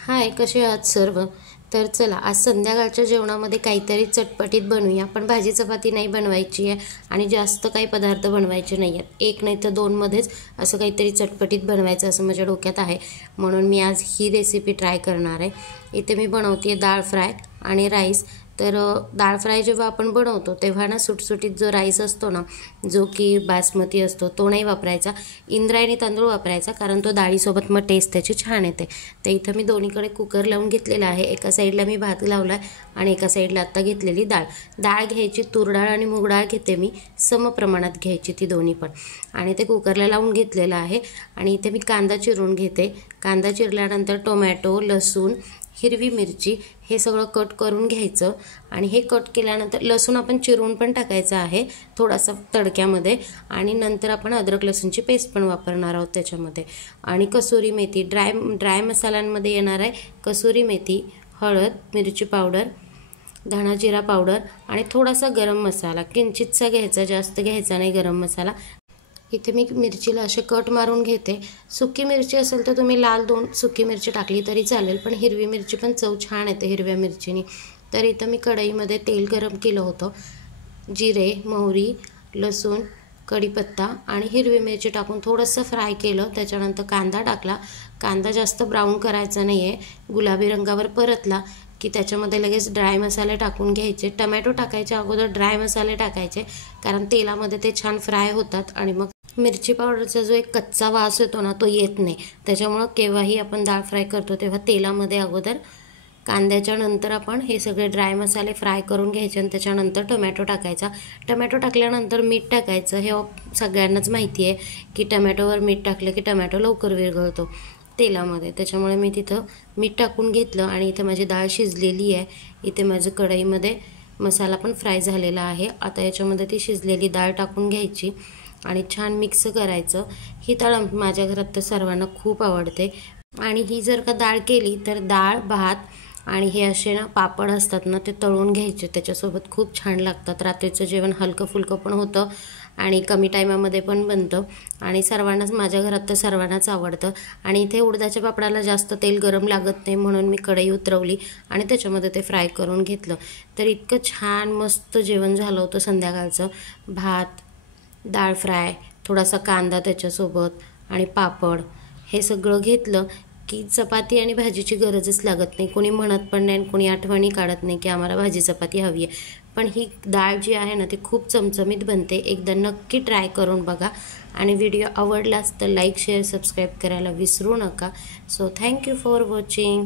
हाय, कसे आहात सर्व? तर चला, आज संध्याकाळच्या जेवणामध्ये काहीतरी चटपटीत बनवूया. पण भाजी चपाती नाही बनवायची आहे आणि जास्त काही पदार्थ बनवायचे नाही आहेत. एक नाही तर दोनमध्येच असं काहीतरी चटपटीत बनवायचं असं माझ्या डोक्यात आहे. म्हणून मी आज ही रेसिपी ट्राय करणार आहे. इथे मी बनवते डाळ फ्राय आणि राईस. तर डाळ फ्राय जेव्हा आपण बनवतो तेव्हा ना सुटसुटीत जो राईस असतो ना, जो की बासमती असतो, तो नाही वापरायचा. इंद्रायणी तांदूळ वापरायचा, कारण तो डाळीसोबत मग टेस्ट त्याची छान येते. तर इथं मी दोन्हीकडे कुकर लावून घेतलेला आहे. एका साईडला मी भात लावला आहे आणि एका साईडला आत्ता घेतलेली डाळ घ्यायची. तूर डाळ आणि मूग डाळ घेते मी, सम प्रमाणात घ्यायची ती दोन्ही पण. आणि ते कुकरला लावून घेतलेलं आहे. आणि इथे मी कांदा चिरून घेते. कांदा चिरल्यानंतर टोमॅटो, लसूण, हिरवी मिरची हे सगळं कट करून घ्यायचं. आणि हे कट केल्यानंतर लसूण आपण चिरून पण टाकायचं आहे थोडासा तडक्यामध्ये. आणि नंतर आपण अद्रक लसूणची पेस्ट पण वापरणार आहोत त्याच्यामध्ये. आणि कसुरी मेथी, ड्राय मसाल्यांमध्ये येणार आहे कसुरी मेथी, हळद, मिरची पावडर, धणा जिरा पावडर आणि थोडासा गरम मसाला किंचितसा घ्यायचा, जास्त घ्यायचा नाही गरम मसाला. इथे मी मिरचीला असे कट मारून घेते. सुकी मिरची असेल तर तुम्ही लाल 2 सुकी मिरची टाकली तरी चालेल, पण हिरवी मिरची पण चव छान येते हिरव्या मिरचीने. तर इथं मी कढईमध्ये तेल गरम केलं होतं. जिरे, मोहरी, लसूण, कढीपत्ता आणि हिरवी मिरची टाकून थोडंसं फ्राय केलं. त्याच्यानंतर कांदा टाकला. कांदा जास्त ब्राऊन करायचा नाही आहे, गुलाबी रंगावर परतला की त्याच्यामध्ये लगेच ड्राय मसाले टाकून घ्यायचे. टमॅटो टाकायच्या अगोदर ड्राय मसाले टाकायचे, कारण तेलामध्ये ते छान फ्राय होतात आणि मग मिरची पावडरचा जो एक कच्चा वास येतो ना, तो येत नाही. त्याच्यामुळं केव्हाही आपण डाळ फ्राय करतो तेव्हा तेलामध्ये अगोदर कांद्याच्या नंतर आपण हे सगळे ड्राय मसाले फ्राय करून घ्यायचे आणि त्याच्यानंतर टोमॅटो टाकायचा. टोमॅटो टाकल्यानंतर मीठ टाकायचं. हे सगळ्यांनाच माहिती आहे की टोमॅटोवर मीठ टाकलं की टोमॅटो लवकर विरघळतो तेलामध्ये. त्याच्यामुळे मी तिथं मीठ टाकून घेतलं. आणि इथे माझी डाळ शिजलेली आहे. इथे माझं कढईमध्ये मसाला पण फ्राय झालेला आहे. आता याच्यामध्ये ती शिजलेली डाळ टाकून घ्यायची आणि छान मिक्स करायचं. ही डाळ माझ्या घरात तर सर्वांना खूप आवडते. आणि ही जर का डाळ केली तर डाळ, भात आणि हे असे ना पापड असतात ना, ते तळून घ्यायचे. त्याच्यासोबत खूप छान लागतात. रात्रीचं जेवण हलकं फुलकं पण होतं आणि कमी टायमामध्ये पण बनतं. आणि सर्वांनाच, माझ्या घरात तर सर्वांनाच आवडतं. आणि इथे उडदाच्या पापडाला जास्त तेल गरम लागत नाही, म्हणून मी कढई उतरवली आणि त्याच्यामध्ये ते फ्राय करून घेतलं. तर इतकं छान मस्त जेवण झालं होतं संध्याकाळचं. भात, डाळ फ्राय, थोडासा कांदा त्याच्यासोबत आणि पापड, हे सगळं घेतलं की चपाती आणि भाजीची गरजच लागत नाही. कोणी म्हणत पण नाही आणि कोणी आठवणी काढत नाही की आम्हाला भाजी चपाती हवी आहे. पण ही डाळ जी आहे ना, ती खूप चमचमीत बनते. एकदा नक्की ट्राय करून बघा. आणि व्हिडिओ आवडलाच तर लाईक, शेअर, सबस्क्राईब करायला विसरू नका. So thank you for watching.